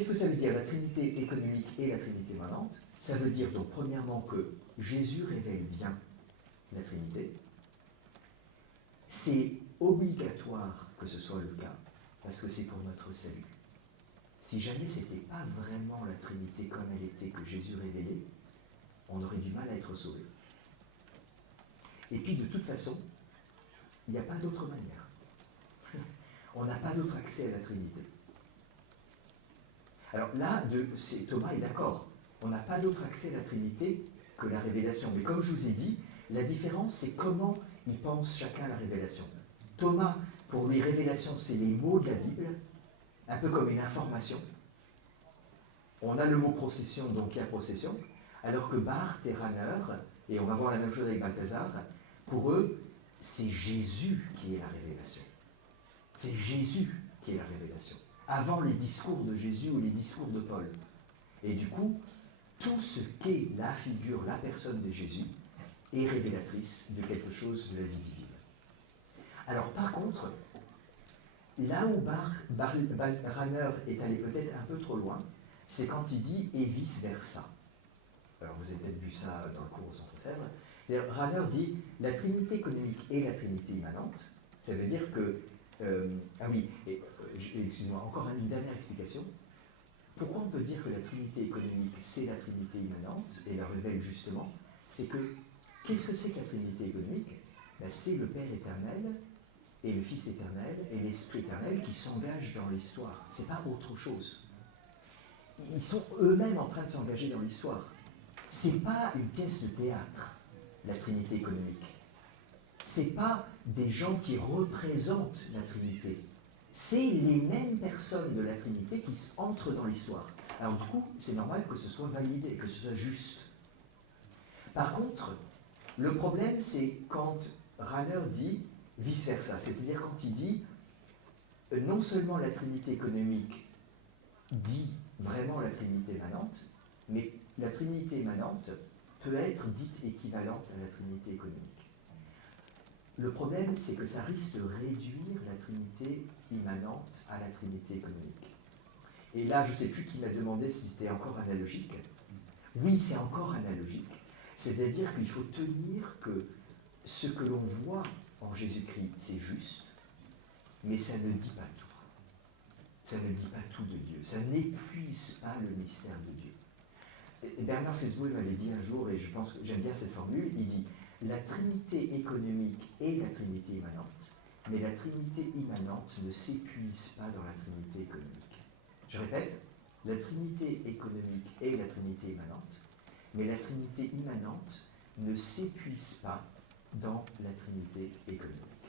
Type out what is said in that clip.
qu'est-ce que ça veut dire, la Trinité économique et la Trinité immanente? Ça veut dire donc premièrement que Jésus révèle bien la Trinité. C'est obligatoire que ce soit le cas, parce que c'est pour notre salut. Si jamais ce n'était pas vraiment la Trinité comme elle était que Jésus révélait, on aurait du mal à être sauvé. Et puis de toute façon, il n'y a pas d'autre manière. On n'a pas d'autre accès à la Trinité. Alors là, Thomas est d'accord. On n'a pas d'autre accès à la Trinité que la révélation. Mais comme je vous ai dit, la différence, c'est comment ils pensent chacun à la révélation. Thomas, pour lui, révélation, c'est les mots de la Bible, un peu comme une information. On a le mot procession, donc il y a procession, alors que Barth et Rahner, et on va voir la même chose avec Balthazar, pour eux, c'est Jésus qui est la révélation. C'est Jésus qui est la révélation. Avant les discours de Jésus ou les discours de Paul. Et du coup, tout ce qu'est la figure, la personne de Jésus, est révélatrice de quelque chose de la vie divine. Alors par contre, là où Rahner est allé peut-être un peu trop loin, c'est quand il dit « et vice-versa ». Alors vous avez peut-être vu ça dans le cours au Centre-Sèvres. Rahner dit « la Trinité économique et la Trinité immanente ». Ça veut dire que... excusez-moi, encore une dernière explication. Pourquoi on peut dire que la Trinité économique, c'est la Trinité immanente, et la révèle justement, c'est que, qu'est-ce que c'est que la Trinité économique? C'est le Père éternel, et le Fils éternel, et l'Esprit éternel qui s'engagent dans l'histoire. Ce n'est pas autre chose. Ils sont eux-mêmes en train de s'engager dans l'histoire. Ce n'est pas une pièce de théâtre, la Trinité économique. Ce n'est pas des gens qui représentent la Trinité. C'est les mêmes personnes de la Trinité qui entrent dans l'histoire. Alors du coup, c'est normal que ce soit validé, que ce soit juste. Par contre, le problème, c'est quand Rahner dit vice-versa, c'est-à-dire quand il dit non seulement la Trinité économique dit vraiment la Trinité immanente, mais la Trinité immanente peut être dite équivalente à la Trinité économique. Le problème, c'est que ça risque de réduire la Trinité immanente à la Trinité économique. Et là, je ne sais plus qui m'a demandé si c'était encore analogique. Oui, c'est encore analogique. C'est-à-dire qu'il faut tenir que ce que l'on voit en Jésus-Christ, c'est juste, mais ça ne dit pas tout. Ça ne dit pas tout de Dieu. Ça n'épuise pas le mystère de Dieu. Et Bernard Sesboué m'avait dit un jour, et je pense que j'aime bien cette formule, il dit « La Trinité économique est la Trinité immanente, mais la Trinité immanente ne s'épuise pas dans la Trinité économique. » Je répète, la Trinité économique est la Trinité immanente, mais la Trinité immanente ne s'épuise pas dans la Trinité économique.